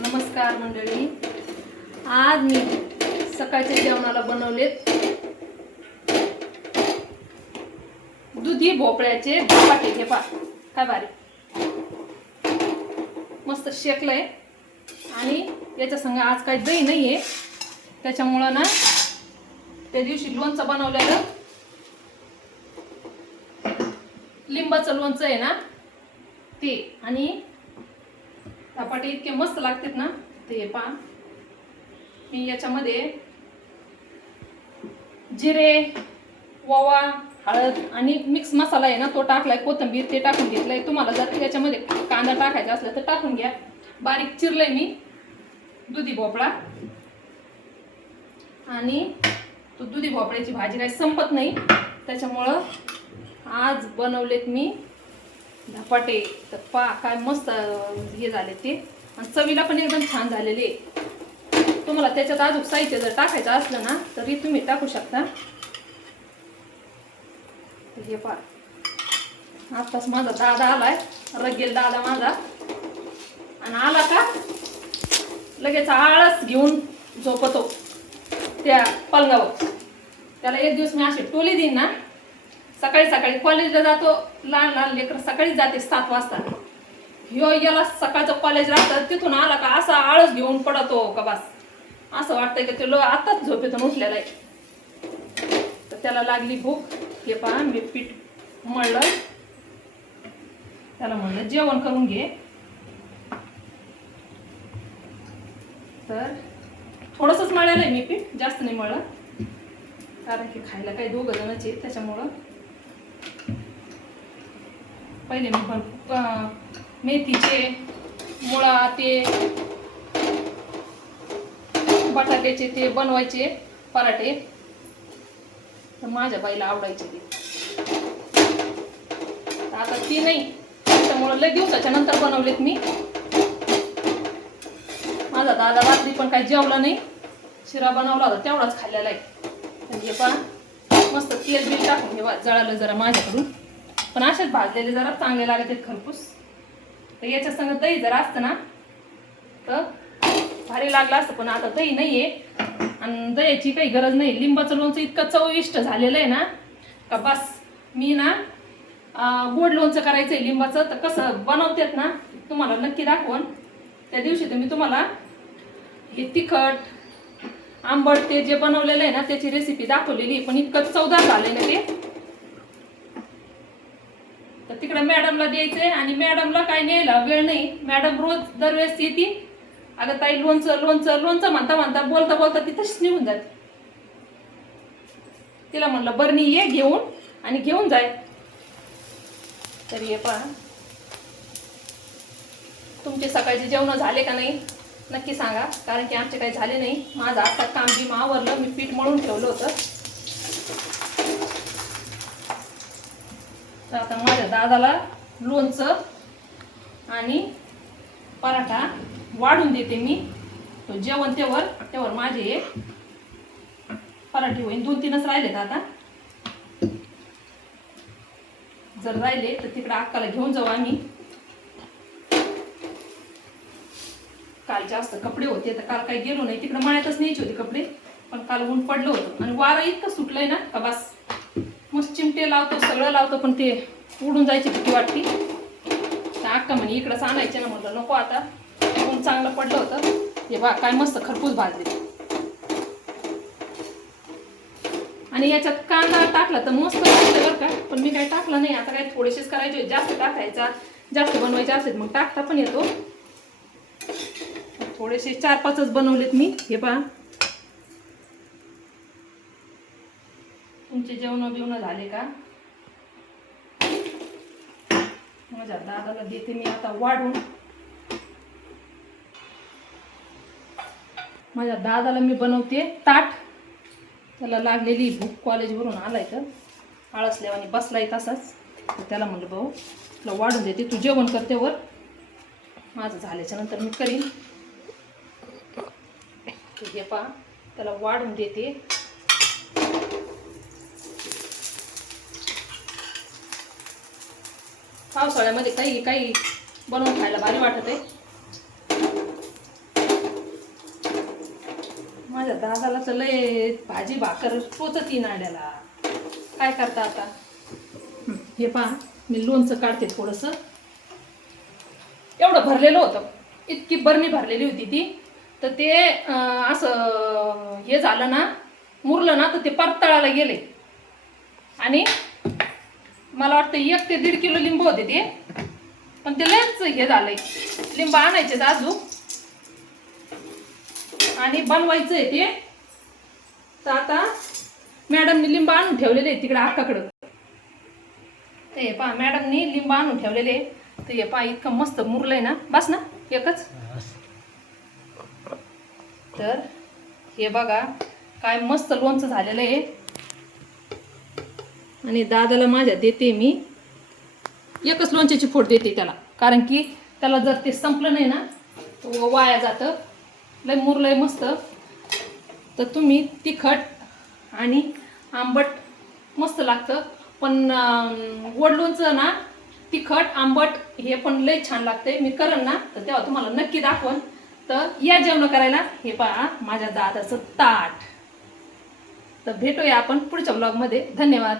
नमस्कार मंडळी, आज मी सकाळच्या जेवणाला बनवलेत दुधी भोपळ्याचे धपाटे. हे पहा काय भारी मस्त शेकलंय. आणि याच्या संग आज काही दही नाहीये, त्याच्यामुळं ना त्या दिवशी लोणचं बनवलेलं लिंबाचं लोणचं आहे ना ते, आणि धपाटे इतके मस्त लागतात ना ते. पहा मी याच्यामध्ये जिरे, ओवा, हळद आणि मिक्स मसाला आहे ना तो टाकलाय, कोथिंबीर ते टाकून घेतलंय. तुम्हाला जर याच्यामध्ये कांदा टाकायचा असला तर टाकून घ्या. बारीक चिरलंय मी दुधी भोपळा, आणि तो दुधी भोपळ्याची भाजी काही संपत नाही, त्याच्यामुळं आज बनवलेत मी धपाटे. तर पहा काय मस्त हे झाले ते, आणि चवीला पण एकदम छान झालेले. तुम्हाला त्याच्यात अजून साहित्य जर टाकायचं असलं ना तरी तुम्ही टाकू शकता. हे पहा आत्ताच माझा दादा आलाय, रगेल दादा माझा, आणि आला का लगेच आळस घेऊन झोपतो त्या पलंगावर. त्याला एक दिवस मी अशी टोली देईन ना, सकाळी सकाळी कॉलेजला जातो, लहान लहान लेकर सकाळीच जाते 7 वाजता. ह्यो याला सकाळचं कॉलेज राहतं, तिथून आला का असा आळस घेऊन पडतो का बस, असं वाटतंय की ते आताच झोपेतून उठलेला आहे. तर त्याला लागली भूक. हे पहा मी पीठ मळलं, त्याला म्हणलं जेवण करून घे. तर थोडंसंच मळलेलं आहे मी पीठ, जास्त नाही मळलं, कारण की खायला काही 2 जणच आहेत, त्याच्यामुळं. पहिले मी पण मेथीचे, मुळा, ते बटाट्याचे ते बनवायचे पराठे, तर माझ्या बाईला आवडायचे ते. आता ती नाही, त्याच्यामुळं लय दिवसाच्या नंतर बनवलेत मी. माझा दादा रात्री पण काही जेवला नाही, शिरा बनवला होता तेवढाच खाल्लेला आहे. हे पहा मस्त तेल बिल टाकून हे जळालं जरा माझ्याकडून, पण असेच भाजलेले जरा चांगले लागत आहेत खरपूस. तर याच्या संग दही जर असतं ना तर भारी लागलं असतं, पण आता दही नाहीये आणि दह्याची काही गरज नाही. लिंबाचं लोणचं इतकं चविष्ट झालेलं आहे ना का बस. मी ना गोड लोणचं करायचं आहे लिंबाचं, तर कसं बनवतात ना तुम्हाला नक्की दाखवून. त्या दिवशी तर मी तुम्हाला हे तिखट आंबट ते जे बनवलेलं आहे ना त्याची रेसिपी दाखवलेली, पण इतकं चवदार झालंय ना ते. तर तिकडे मॅडमला द्यायचंय, आणि मॅडमला काही न्यायला वेळ नाही. मॅडम रोज दरवेळेस येते, अगं ताई लोणचं लोणचं लोणचं म्हणता म्हणता बोलता बोलता ती तशीच निघून जाते. तिला म्हणलं बरणी ये घेऊन आणि घेऊन जाय. तर ये पहा तुमचे सकाळचे जेवण झाले का नाही नक्की सांगा, कारण की आमचे काही झाले नाही. माझं आता काम बी आवरलं, मी पीठ मळून ठेवलं होतं. तर आता माझ्या दादाला लोणचं आणि पराठा वाढून देते मी. तो जेवण तेवर माझे हे पराठे होईल. 2-3च राहिलेत आता. जर राहिले तर तिकडे अक्काला घेऊन जाऊ आम्ही. काल जास्त कपडे होते तर काल काही गेलो नाही, तिकडे मळ्यातच न्यायचे होते कपडे, पण काल ऊन पडलं होतं आणि वारं इतकं सुटलंय ना का बस. मस्त चिमटे लावतो, सगळं लावतो, पण ते उडून जायची भीती वाटते. तर अक्का म्हणे इकडंच आणायचे ना, म्हटलं नको आता, ऊन चांगलं पडलं होतं. हे बा काय मस्त खरपूस भाजले. आणि याच्यात कांदा टाकला तर मस्त लागतं बरं का, पण मी काही टाकला नाही. आता काही थोडेसेच करायचे, जास्त टाकायचा, जास्त बनवायचे असेल मग टाकता पण येतो. थोडेसे 4-5च बनवलेत मी. हे पहा तुमचे जेवण बिवणं झाले का? माझ्या दादाला देते मी आता वाढून. माझ्या दादाला मी बनवते ताट. त्याला लागलेली भूक, कॉलेजवरून आलाय तर आळसल्यावानी बसलाय तसाच. त्याला म्हणलं भाऊ तुला वाढून देते, तू जेवण करते वर, माझं झाल्याच्या नंतर मी करीन. हे पहा त्याला वाढून देते. पावसाळ्यामध्ये काही काही बनवून खायला भारी वाटत आहे. दादाला तर लय भाजी भाकर पोचती नाड्याला. काय करता आता. हे पहा मी लोणचं काढते थोडंसं. एवढं भरलेलं होतं, इतकी बरणी भरलेली होती ती. तर ते असं हे झालं ना, मुरलं ना, तर ते परतळाला गेले. आणि मला वाटतं 1 ते 1.5 किलो लिंबू होते ते, पण ते लयच हे झालंय. लिंबू आणायचे अजून आणि बनवायचं आहे ते. तर आता मॅडमनी लिंबू आणून ठेवलेले आहे तिकडे अक्काकडं. ते पहा मॅडमनी लिंबू आणून ठेवलेले. तर हे पहा इतकं मस्त मुरलंय ना. बस ना एकच. तर हे बघा काय मस्त लोणचं झालेलं आहे. आणि दादाला माझ्या देते मी एकच लोणच्याची फोड देते त्याला, कारण की त्याला जर ते संपलं नाही ना तो वाया जातं. लय मुरलंय मस्त. तर तुम्ही तिखट आणि आंबट मस्त लागतं. पण गोड लोणचं ना तिखट आंबट हे पण लय छान लागते. मी करेन ना तर तेव्हा तुम्हाला नक्की दाखवन. तर या जेवण करायला. हे पहा माझ्या दादाचं ताट. तर भेटूया आपण पुढच्या ब्लॉगमध्ये. धन्यवाद.